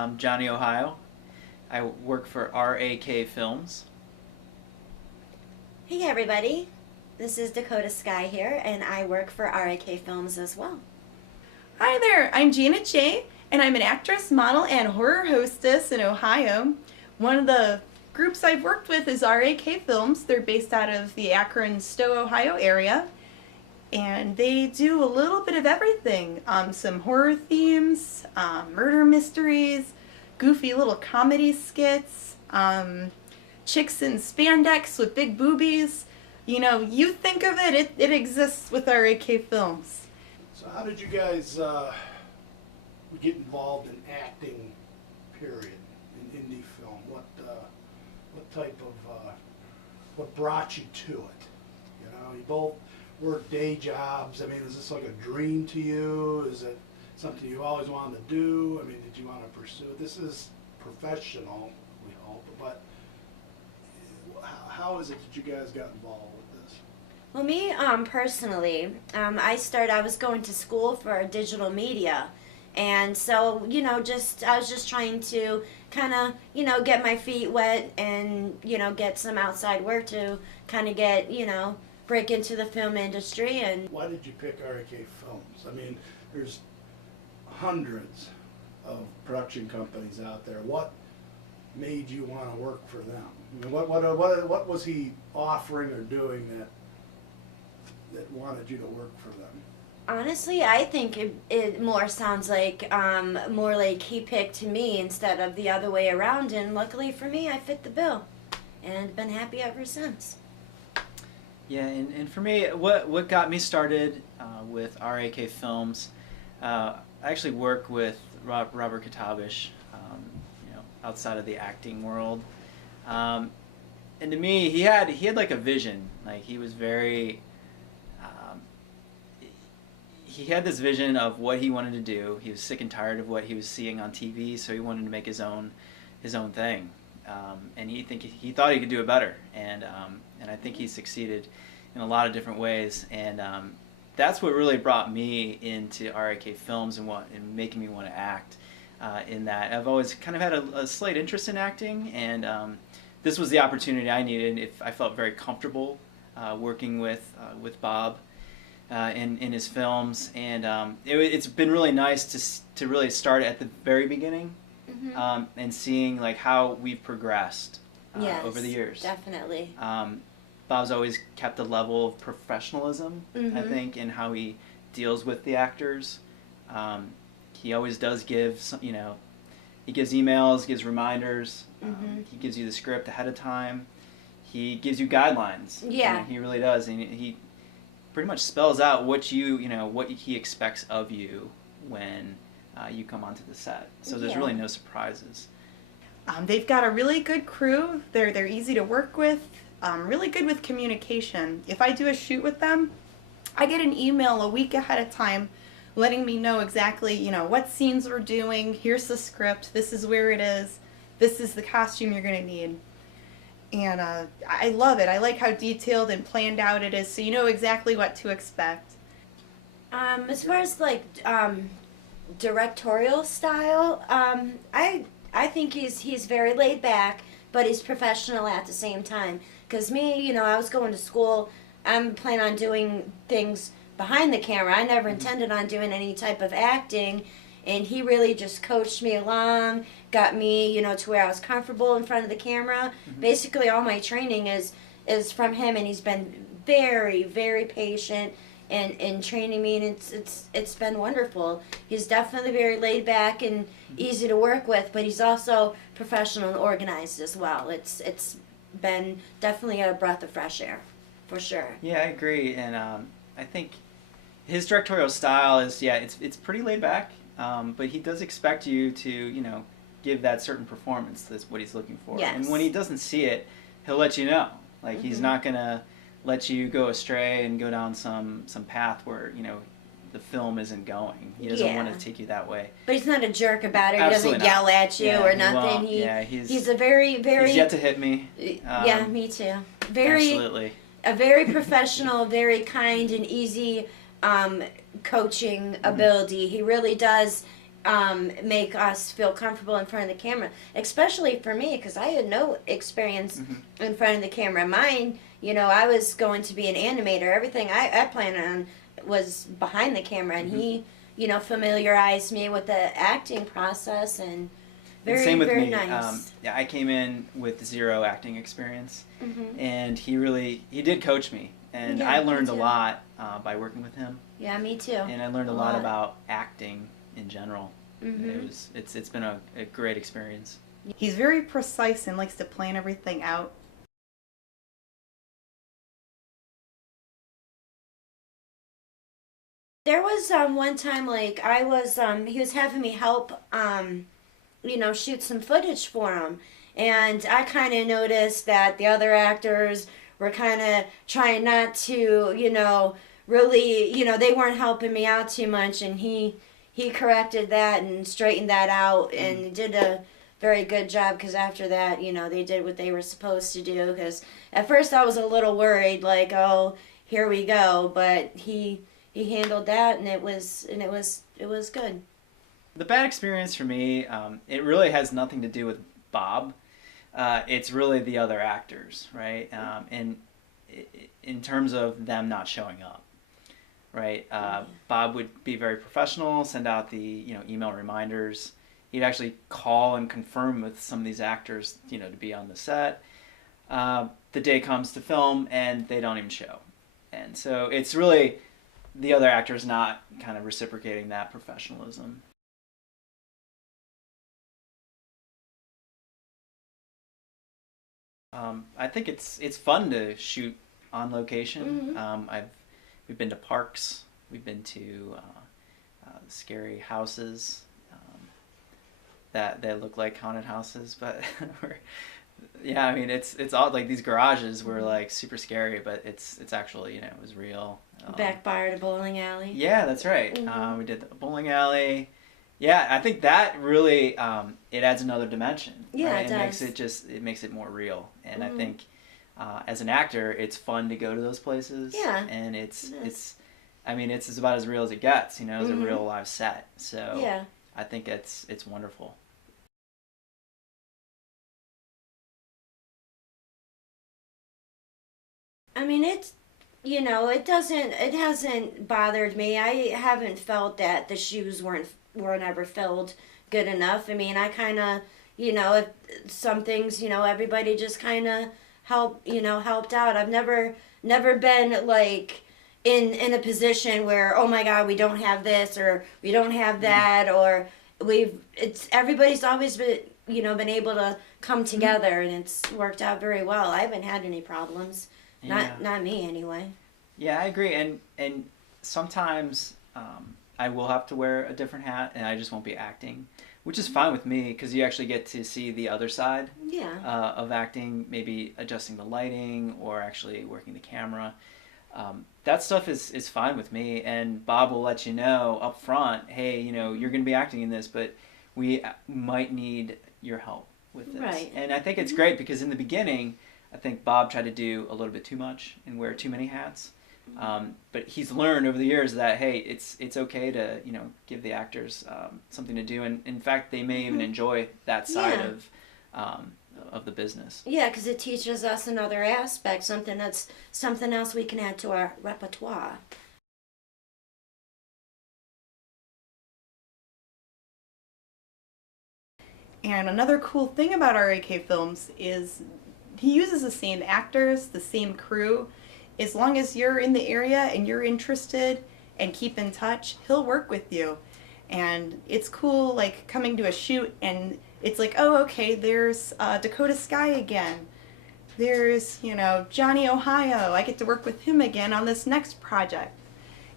I'm Johnny, Ohio. I work for R.A.K. Films. Hey everybody, this is Dakota Skye here, and I work for R.A.K. Films as well. Hi there, I'm Janet J, and I'm an actress, model, and horror hostess in Ohio. One of the groups I've worked with is R.A.K. Films. They're based out of the Akron-Stowe, Ohio area, and they do a little bit of everything. Some horror themes, murder mysteries, goofy little comedy skits, chicks in spandex with big boobies. You know, you think of it, it exists with R.A.K. Films. So how did you guys get involved in acting, period, in indie film? What type of, what brought you to it? You know, you both work day jobs. I mean, is this like a dream to you? Is it something you always wanted to do? I mean, did you want to pursue it? This is professional, we hope, but how is it that you guys got involved with this? Well, me personally, I was going to school for digital media, and so I was just trying to kind of get my feet wet and get some outside work to kind of get break into the film industry. And why did you pick R.A.K. Films? I mean, there's hundreds of production companies out there. What made you want to work for them? I mean, what was he offering or doing that wanted you to work for them? Honestly, I think it more sounds like more like he picked me instead of the other way around. And luckily for me, I fit the bill, and been happy ever since. Yeah, and for me, what got me started with R.A.K. Films, I actually work with Robert Katabish, outside of the acting world, and to me, he had like a vision. Like he was very, he had this vision of what he wanted to do. He was sick and tired of what he was seeing on TV, so he wanted to make his own thing, and he thought he could do it better, and I think he succeeded in a lot of different ways, and that's what really brought me into R.A.K. Films and making me want to act. In that I've always kind of had a slight interest in acting, and this was the opportunity I needed. If I felt very comfortable working with Bob in his films, and it's been really nice to really start at the very beginning, and seeing like how we've progressed Yes, over the years. Definitely. Bob's always kept a level of professionalism, I think, in how he deals with the actors. He always does give, he gives emails, gives reminders. He gives you the script ahead of time. He gives you guidelines. Yeah. He really does, and he pretty much spells out what he expects of you when you come onto the set. So there's really no surprises. They've got a really good crew. They're easy to work with. Really good with communication. If I do a shoot with them, I get an email a week ahead of time letting me know exactly, what scenes we're doing. Here's the script. This is where it is. This is the costume you're going to need. And I love it. I like how detailed and planned out it is, so you know exactly what to expect. As far as directorial style, I think he's very laid back, but he's professional at the same time. Because me, I was going to school. I'm planning on doing things behind the camera. I never intended on doing any type of acting, and he really just coached me along, got me, to where I was comfortable in front of the camera. Basically, all my training is from him, and he's been very, very patient in training me, and it's been wonderful. He's definitely very laid back and easy to work with, but he's also professional and organized as well. It's been definitely a breath of fresh air, for sure. Yeah, I agree, and I think his directorial style is, it's pretty laid back, but he does expect you to, give that certain performance. That's what he's looking for. Yes. And when he doesn't see it, he'll let you know. Like, he's not going to let you go astray and go down some path where, the film isn't going. He doesn't want to take you that way. But he's not a jerk about it. Absolutely He doesn't yell at you or he nothing. won't. He's a very, very... He's yet to hit me. Yeah, me too. Absolutely. A very professional, very kind and easy coaching ability. He really does make us feel comfortable in front of the camera, especially for me, because I had no experience in front of the camera. Mine, I was going to be an animator. Everything I planned on was behind the camera, and he, familiarized me with the acting process, and very, same with very me. nice. Yeah, I came in with zero acting experience, and he did coach me, and Yeah, I me learned a too. lot by working with him, Yeah, me too. and I learned a lot about acting in general. Mm-hmm. It's been a great experience. He's very precise and likes to plan everything out. There was one time, like, I was he was having me help shoot some footage for him, and I kind of noticed that the other actors were kind of trying not to, really, they weren't helping me out too much, and he corrected that and straightened that out, and did a very good job, because after that, they did what they were supposed to do. Because at first I was a little worried, like, oh, here we go, but he handled that, and it was good. The bad experience for me, it really has nothing to do with Bob. It's really the other actors, right? And in terms of them not showing up, right? Bob would be very professional, send out the email reminders. He'd actually call and confirm with some of these actors, to be on the set. The day comes to film, and they don't even show. And so it's really the other actors not kind of reciprocating that professionalism. I think it's fun to shoot on location. We've been to parks, we've been to scary houses that look like haunted houses, but yeah, I mean it's all like these garages were like super scary, but it's actually it was real. Backfire to bowling alley. Yeah, that's right. We did the bowling alley. Yeah, I think that really it adds another dimension. Yeah, right? it does. It makes it more real, and I think as an actor, it's fun to go to those places. Yeah, and it's I mean it's about as real as it gets. As a real live set. So yeah, I think it's wonderful. I mean, it hasn't bothered me. I haven't felt that the shoes weren't ever filled good enough. I mean, I kind of, if some things, everybody just kind of helped out. I've never been like in a position where, oh my God, we don't have this, or we don't have that, or everybody's always been able to come together, and it's worked out very well. I haven't had any problems. Yeah. Not me anyway. Yeah, I agree, and sometimes I will have to wear a different hat, and I just won't be acting, which is fine with me because you actually get to see the other side of acting, maybe adjusting the lighting or actually working the camera. That stuff is fine with me, and Bob will let you know up front, hey, you're going to be acting in this, but we might need your help with this. Right. And I think it's great because in the beginning, I think Bob tried to do a little bit too much and wear too many hats. But he's learned over the years that, hey, it's okay to give the actors something to do, and in fact they may even enjoy that side of the business. Yeah, because it teaches us another aspect, something else we can add to our repertoire. And another cool thing about R.A.K. films is he uses the same actors, the same crew. As long as you're in the area and you're interested and keep in touch, he'll work with you. And it's cool, like, coming to a shoot and it's like, oh, okay, there's Dakota Skye again. There's, Johnny Ohio. I get to work with him again on this next project.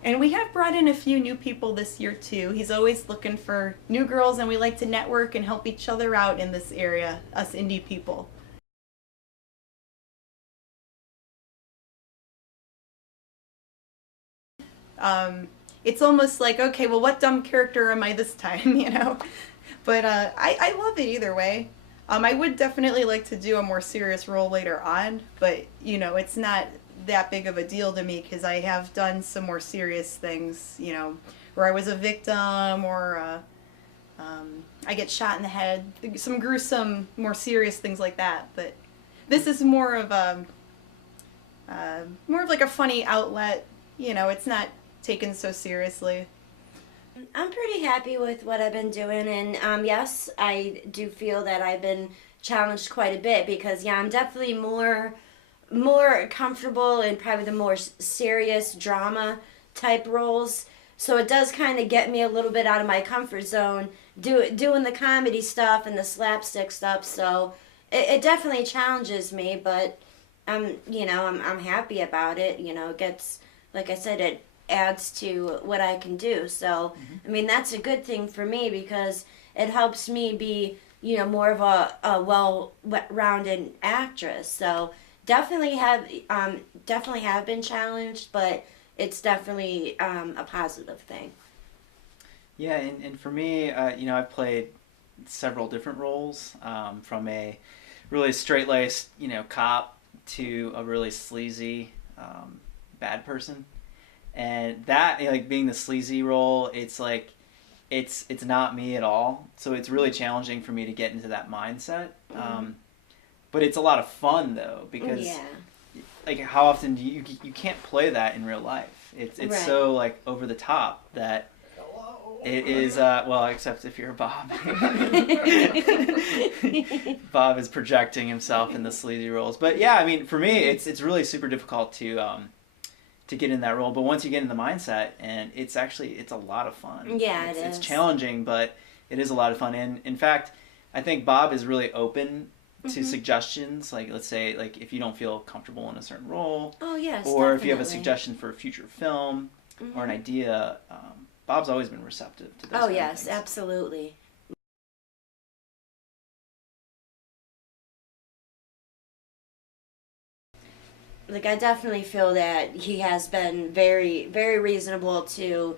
And we have brought in a few new people this year, too. He's always looking for new girls, and we like to network and help each other out in this area, us indie people. It's almost like, okay, well, what dumb character am I this time, But I love it either way. I would definitely like to do a more serious role later on, but, it's not that big of a deal to me because I have done some more serious things, where I was a victim or I get shot in the head. Some gruesome, more serious things like that. But this is more of like a funny outlet. You know, it's not taken so seriously. I'm pretty happy with what I've been doing, and yes, I do feel that I've been challenged quite a bit because I'm definitely more comfortable in probably the more serious drama type roles. So it does kind of get me a little bit out of my comfort zone, doing the comedy stuff and the slapstick stuff. So it definitely challenges me, but I'm happy about it. You know, it gets, like I said, it adds to what I can do. So I mean, that's a good thing for me because it helps me be, more of a well-rounded actress. So definitely have been challenged, but it's definitely a positive thing. Yeah, and for me, I've played several different roles, from a really straight-laced, cop to a really sleazy, bad person. And that, like, being the sleazy role, it's like, it's not me at all. So it's really challenging for me to get into that mindset. But it's a lot of fun, though, because like, how often do you can't play that in real life? It's Right. so, like, over the top that it is, well, except if you're Bob. Bob is projecting himself in the sleazy roles. But yeah, I mean, for me, it's really super difficult to get in that role. But once you get in the mindset, and it's a lot of fun. Yeah, It's challenging, but it is a lot of fun. And in fact, I think Bob is really open to suggestions. Like, let's say, like, if you don't feel comfortable in a certain role, Oh yes. or if you have a definitely. suggestion for a future film or an idea, Bob's always been receptive to those Oh kind of yes, things. absolutely. Like, I definitely feel that he has been very, very reasonable to,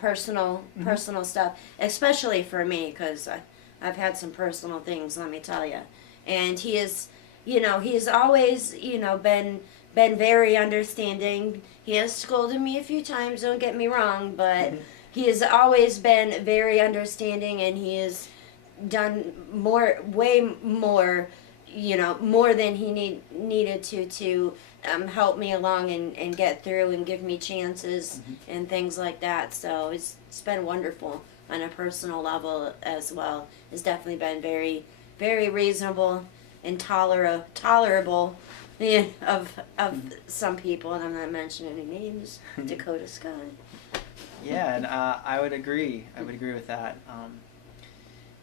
personal stuff, especially for me, because I've had some personal things, let me tell you. And he is, he's always, been very understanding. He has scolded me a few times, don't get me wrong, but he has always been very understanding, and he has done way more, more than he needed to help me along and get through and give me chances and things like that. So it's been wonderful on a personal level as well. It's definitely been very, very reasonable and tolerable, of some people, and I'm not mentioning any names. Dakota Skye. Yeah, and I would agree. I would agree with that.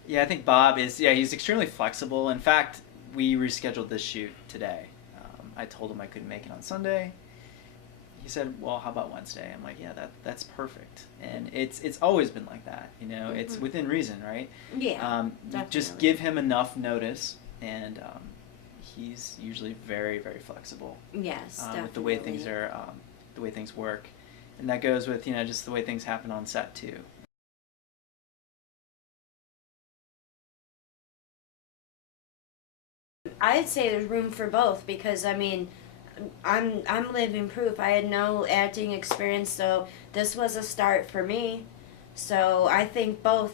Yeah, I think Bob is. Yeah, he's extremely flexible. In fact, we rescheduled this shoot today. I told him I couldn't make it on Sunday. He said, "Well, how about Wednesday?" I'm like, "Yeah, that's perfect." And it's always been like that. It's within reason, right? Yeah. You just definitely. give him enough notice, and he's usually very, very flexible Yes, definitely. with the way things are, the way things work, and that goes with just the way things happen on set too. I'd say there's room for both because I mean, I'm living proof. I had no acting experience, so this was a start for me. So I think both,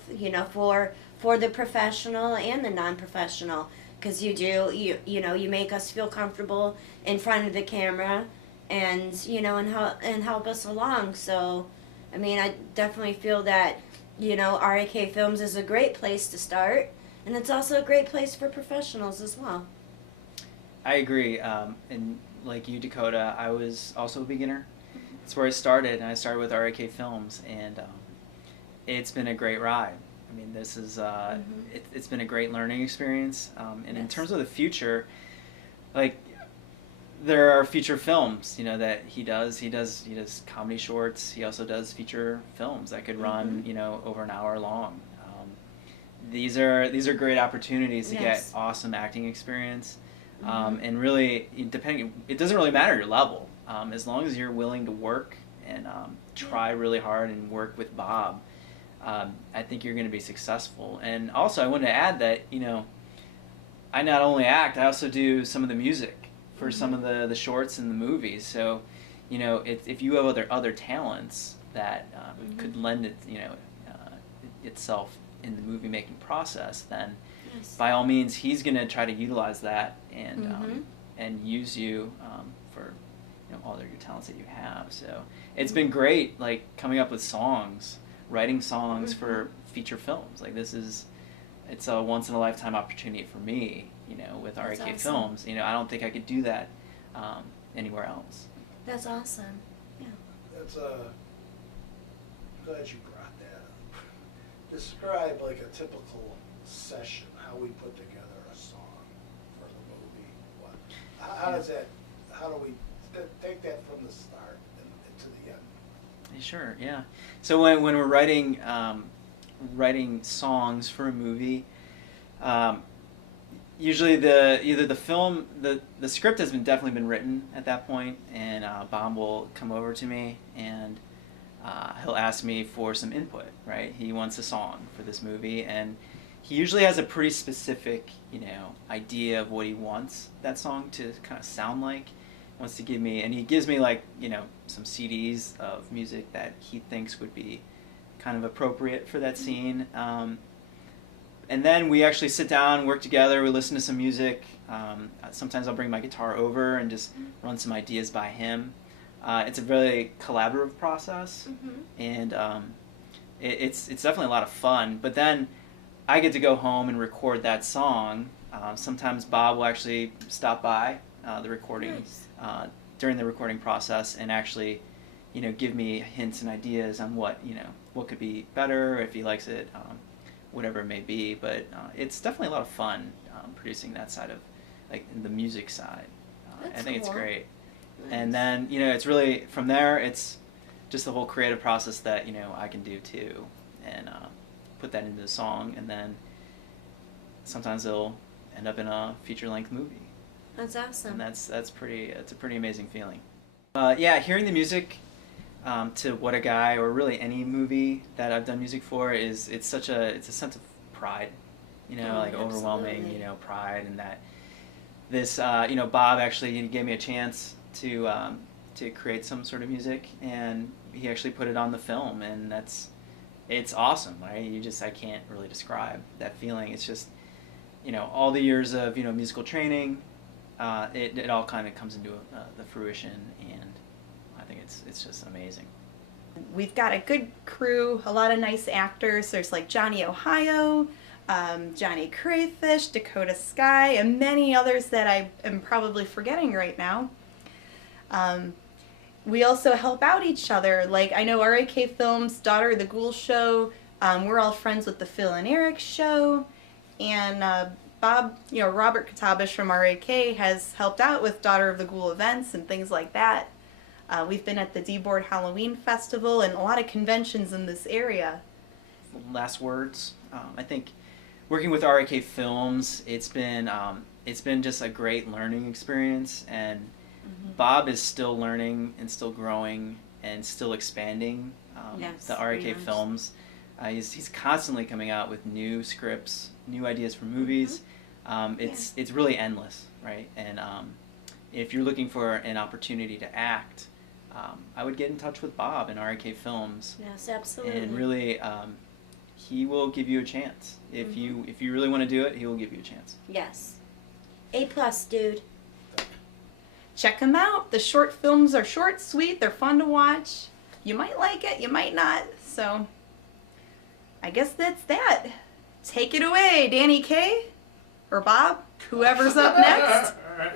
for the professional and the non-professional, because you make us feel comfortable in front of the camera, and and help us along. So, I mean, I definitely feel that R.A.K. Films is a great place to start, and it's also a great place for professionals as well. I agree. And like you, Dakota, I was also a beginner. That's where I started, and I started with R.A.K. Films, and it's been a great ride. I mean, this is it's been a great learning experience. And in Yes. terms of the future, like, there are feature films, that he does. He does comedy shorts. He also does feature films that could run, over an hour long. These are great opportunities to Yes. get awesome acting experience. And really, it doesn't really matter your level, as long as you're willing to work and try really hard and work with Bob. I think you're going to be successful. And also, I wanted to add that I not only act, I also do some of the music for some of the shorts and the movies. So, if you have other talents that could lend it itself in the movie making process, then Yes. by all means he's going to try to utilize that and Mhm. and use you for all your talents that you have. So it's been great, like coming up with songs, writing songs for feature films. Like it's a once in a lifetime opportunity for me, with That's R.A.K. awesome. Films. I don't think I could do that anywhere else. That's awesome. Yeah. That's I'm glad you brought that up. Describe like a typical session, how we put together a song for the movie. How does that? How do we take that from the start and to the end? Sure, yeah. So when we're writing songs for a movie, usually either the film the script has definitely been written at that point, and Bob will come over to me and he'll ask me for some input. Right, he wants a song for this movie, and he usually has a pretty specific idea of what he wants that song to kind of sound like. Wants to give me, and he gives me like some CDs of music that he thinks would be kind of appropriate for that scene. And then we actually sit down, work together, we listen to some music. Sometimes I'll bring my guitar over and just run some ideas by him. It's a really collaborative process, and it's definitely a lot of fun. But then I get to go home and record that song. Sometimes Bob will actually stop by the recording during the recording process and actually give me hints and ideas on what could be better, if he likes it, whatever it may be. But it's definitely a lot of fun producing that side of like the music side. I think it's great. Nice. And then it's really from there it's just the whole creative process that I can do too, and put that into the song, and then sometimes it'll end up in a feature-length movie. That's awesome. And it's a pretty amazing feeling. Yeah, hearing the music to What a Guy, or really any movie that I've done music for, it's a sense of pride, like overwhelming, absolutely. Pride, and that this, Bob actually gave me a chance to create some sort of music, and he actually put it on the film, and it's awesome, right? I can't really describe that feeling. It's just, all the years of, musical training, it all kind of comes into the fruition, and I think it's just amazing. We've got a good crew, a lot of nice actors. There's like Johnny Ohio, Johnny Crayfish, Dakota Skye, and many others that I am probably forgetting right now. We also help out each other. Like, I know R.A.K. Films, Daughter of the Ghoul Show, we're all friends with the Phil and Eric Show, and Bob, Robert Katabish from R.A.K. has helped out with Daughter of the Ghoul events and things like that. We've been at the D-Board Halloween Festival and a lot of conventions in this area. Last words. I think working with R.A.K. Films, it's been just a great learning experience, and Bob is still learning and still growing and still expanding Yes, the R.A.K. very much. Films. He's constantly coming out with new scripts, new ideas for movies. It's really endless, right? And if you're looking for an opportunity to act, I would get in touch with Bob and R.A.K. Films. Yes, absolutely. And really, he will give you a chance. If you really want to do it, he will give you a chance. Yes. A+, dude. Check them out. The short films are short, sweet, they're fun to watch. You might like it, you might not. So, I guess that's that. Take it away, Danny K. Or Bob, whoever's up next. All right.